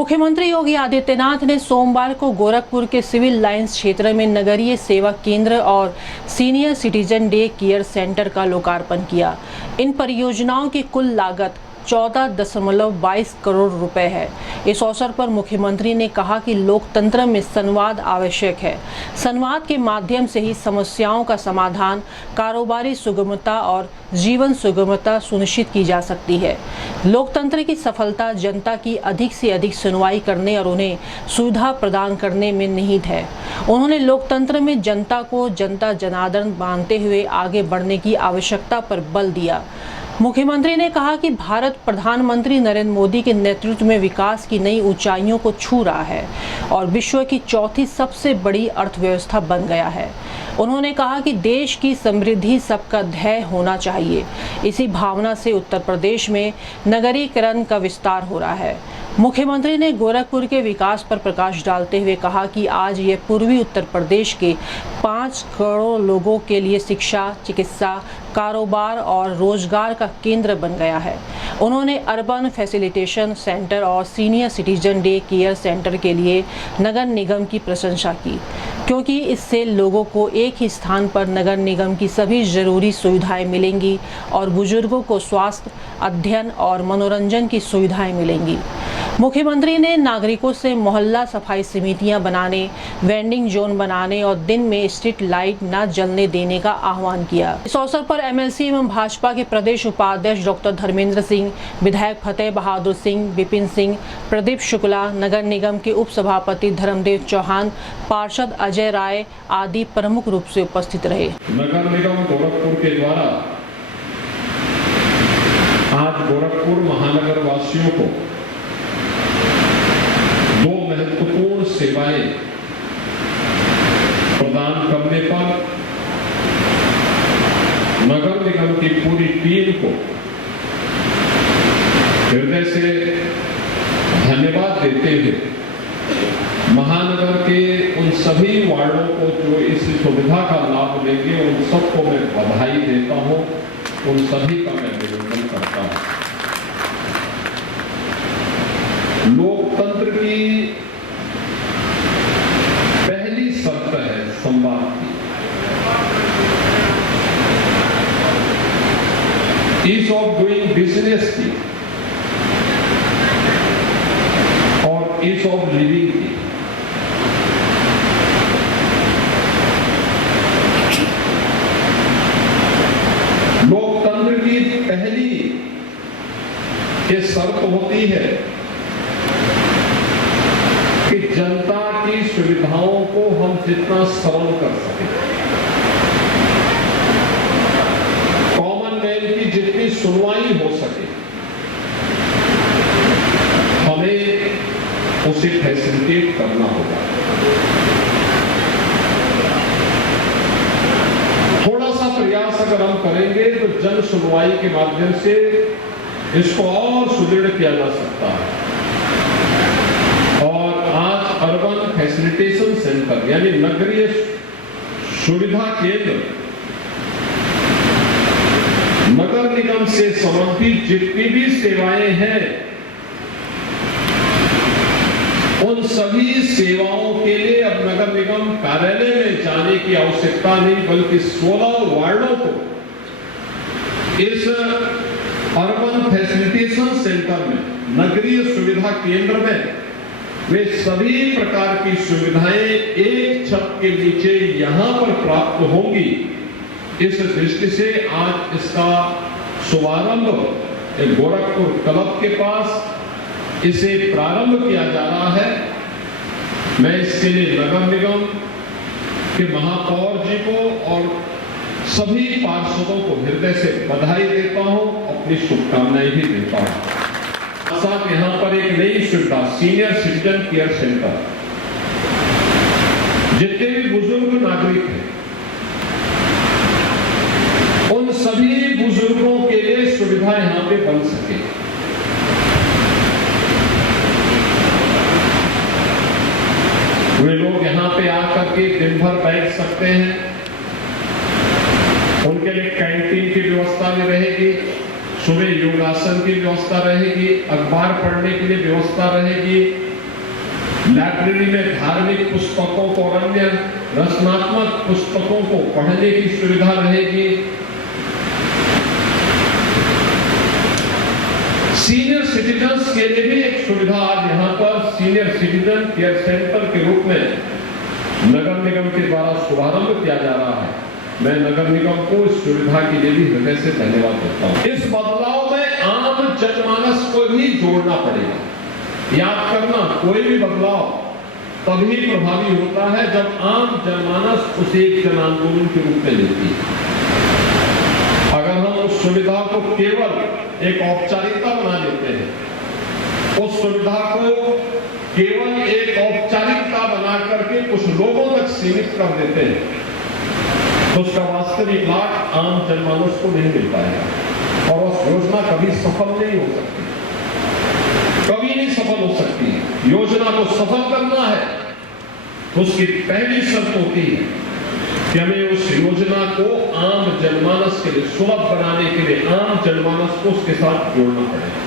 मुख्यमंत्री योगी आदित्यनाथ ने सोमवार को गोरखपुर के सिविल लाइंस क्षेत्र में नगरीय सेवा केंद्र और senior citizen day care centre का लोकार्पण किया। इन परियोजनाओं की कुल लागत 14.22 करोड़ रुपए है। इस अवसर पर मुख्यमंत्री ने कहा कि लोकतंत्र में संवाद आवश्यक है। संवाद के माध्यम से ही समस्याओं का समाधान, कारोबारी सुगमता और जीवन सुगमता सुनिश्चित की जा सकती है। लोकतंत्र की सफलता जनता की अधिक से अधिक सुनवाई करने और उन्हें सुविधा प्रदान करने में निहित है। उन्होंने लोकतंत्र में जनता को जनता जनार्दन मानते हुए आगे बढ़ने की आवश्यकता पर बल दिया। मुख्यमंत्री ने कहा कि भारत प्रधानमंत्री नरेंद्र मोदी के नेतृत्व में विकास की नई ऊंचाइयों को छू रहा है और विश्व की चौथी सबसे बड़ी अर्थव्यवस्था बन गया है। उन्होंने कहा कि देश की समृद्धि सबका ध्येय होना चाहिए। इसी भावना से उत्तर प्रदेश में नगरीकरण का विस्तार हो रहा है। मुख्यमंत्री ने गोरखपुर के विकास पर प्रकाश डालते हुए कहा कि आज यह पूर्वी उत्तर प्रदेश के 5 करोड़ लोगों के लिए शिक्षा, चिकित्सा, कारोबार और रोजगार का केंद्र बन गया है। उन्होंने अर्बन फैसिलिटेशन सेंटर और senior citizen day care centre के लिए नगर निगम की प्रशंसा की, क्योंकि इससे लोगों को एक ही स्थान पर नगर निगम की सभी जरूरी सुविधाएं मिलेंगी और बुजुर्गों को स्वास्थ्य, अध्ययन और मनोरंजन की सुविधाएं मिलेंगी। मुख्यमंत्री ने नागरिकों से मोहल्ला सफाई समितियां बनाने, वेंडिंग जोन बनाने और दिन में स्ट्रीट लाइट न जलने देने का आह्वान किया। इस अवसर पर एमएलसी एवं भाजपा के प्रदेश उपाध्यक्ष डॉक्टर धर्मेंद्र सिंह, विधायक फतेह बहादुर सिंह, विपिन सिंह, प्रदीप शुक्ला, नगर निगम के उप सभापति धर्मदेव चौहान, पार्षद अजय राय आदि प्रमुख रूप से उपस्थित रहे। नगर निगम गोरखपुर के द्वारा आज गोरखपुर महानगर वासियों को 2 महत्वपूर्ण सेवाएं प्रदान करने पर नगर निगम की पूरी टीम को हृदय से धन्यवाद देते हुए महानगर के उन सभी वार्डों को जो इस सुविधा का लाभ लेंगे उन सबको मैं बधाई देता हूं, उन सभी का मैं अभिनंदन करता हूं। लोकतंत्र की पहली शर्त है संवाद की। ईज ऑफ डूइंग बिजनेस की और ईज ऑफ लिविंग की। लोकतंत्र की पहली ये शर्त होती है कि जनता की सुविधाओं को हम जितना सरल कर सकें, कॉमन मैन की जितनी सुनवाई हो सके, हमें उसे फैसिलिटेट करना होगा। थोड़ा सा प्रयास अगर हम करेंगे तो जन सुनवाई के माध्यम से इसको और सुदृढ़ किया जा सकता है। और आज अर्बन फैसिलिटेशन सेंटर यानी नगरीय सुविधा केंद्र नगर निगम से संबंधित जितनी भी सेवाएं हैं उन सभी सेवाओं के लिए अब नगर निगम कार्यालय में जाने की आवश्यकता नहीं, बल्कि 16 वार्डों को इस अर्बन फैसिलिटेशन सेंटर में, नगरीय सुविधा केंद्र में वे सभी प्रकार की सुविधाएं एक छत के नीचे यहां पर प्राप्त होंगी। इस दृष्टि से आज इसका शुभारंभ गोरखपुर क्लब के पास इसे प्रारंभ किया जा रहा है। मैं इसके लिए नगर निगम के महापौर जी को और सभी पार्षदों को हृदय से बधाई देता हूं, अपनी शुभकामनाएं भी देता हूं। साथ यहां पर एक नई सुविधा सीनियर सिटीजन केयर सेंटर, जितने भी बुजुर्ग नागरिक हैं उन सभी बुजुर्गों के लिए सुविधा यहां पे बन सके। वे लोग यहां पे आकर के दिन भर बैठ सकते हैं, उनके लिए कैंटीन की व्यवस्था भी रहेगी, सुबह योगासन की व्यवस्था रहेगी, अखबार पढ़ने के लिए व्यवस्था रहेगी, लाइब्रेरी में धार्मिक पुस्तकों को और अन्य रचनात्मक पुस्तकों को पढ़ने की सुविधा रहेगी। सीनियर सिटीजन्स के लिए भी एक सुविधा आज यहाँ पर सीनियर सिटीजन केयर सेंटर के रूप में नगर निगम के द्वारा शुभारंभ किया जा रहा है। मैं नगर निगम को इस सुविधा के लिए भी हृदय से धन्यवाद देता हूँ। इस बदलाव में आम जनमानस को भी जोड़ना पड़ेगा। याद करना, कोई भी बदलाव तभी प्रभावी होता है जब आम जनमानस उसे एक जन आंदोलन के रूप में लेती है। अगर हम उस सुविधा को केवल एक औपचारिकता बना लेते हैं, उस सुविधा को केवल एक औपचारिकता बना करके कुछ लोगों तक सीमित कर देते हैं, तो उसका वास्तविक लाभ आम जनमानस को नहीं मिल पाएगा और उस योजना कभी सफल नहीं हो सकती, कभी नहीं सफल हो सकती है। योजना को सफल करना है तो उसकी पहली शर्त होती है कि हमें उस योजना को आम जनमानस के लिए सुलभ बनाने के लिए आम जनमानस को उसके साथ जोड़ना पड़ेगा।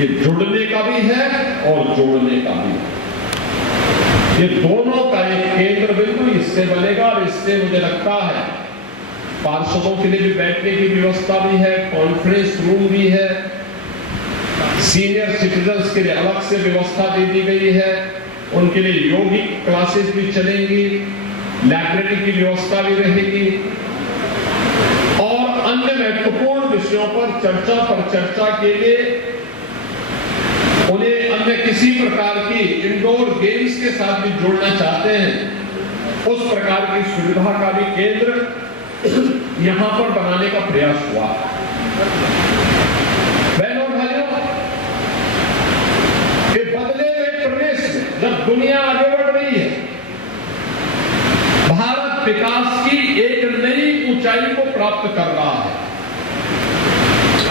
ये जुड़ने का भी है और जोड़ने का भी है। ये दोनों का एक केंद्र बिंदु इससे बनेगा और इससे मुझे लगता है पार्षदों के लिए भी बैठने की व्यवस्था भी है, कॉन्फ्रेंस रूम भी है, सीनियर सिटीजन्स के लिए अलग से व्यवस्था दे दी गई है, उनके लिए योगिक क्लासेस भी चलेंगी, लाइब्रेरी की व्यवस्था भी रहेगी और अन्य महत्वपूर्ण विषयों पर चर्चा के लिए उन्हें अन्य किसी प्रकार की इंडोर गेम्स के साथ भी जोड़ना चाहते हैं, उस प्रकार की सुविधा का भी केंद्र यहां पर बनाने का प्रयास हुआ। बहनों भाइयों, ये बदले हुए प्रदेश में जब दुनिया आगे बढ़ रही है, भारत विकास की एक नई ऊंचाई को प्राप्त कर रहा है।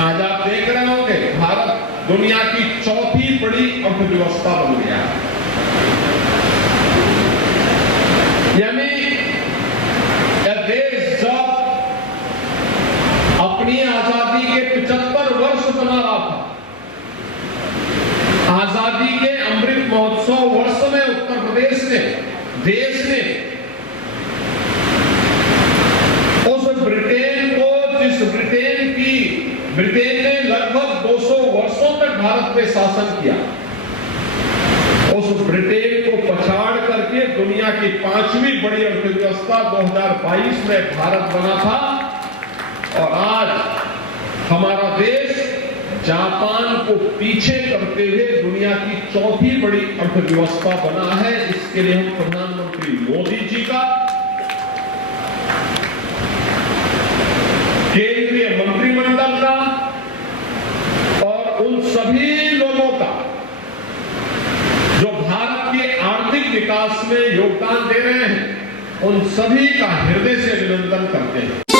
आज आप देख रहे होंगे भारत दुनिया की चौथी बड़ी अर्थव्यवस्था बन गया है। यानी यह देश जब अपनी आजादी के 75 वर्ष बना रहा था, आजादी के अमृत महोत्सव वर्ष में उत्तर प्रदेश ने, देश ने उस ब्रिटेन को, जिस ब्रिटेन ने लगभग 200 वर्षों तक भारत पे शासन किया, उस ब्रिटेन को पछाड़ करके दुनिया की 5वीं बड़ी अर्थव्यवस्था 2022 में भारत बना था और आज हमारा देश जापान को पीछे करते हुए दुनिया की चौथी बड़ी अर्थव्यवस्था बना है। इसके लिए हम प्रधानमंत्री मोदी जी का, केंद्रीय मंत्रिमंडल का और उन सभी लोगों का जो भारत के आर्थिक विकास में योगदान दे रहे हैं, उन सभी का हृदय से अभिनंदन करते हैं।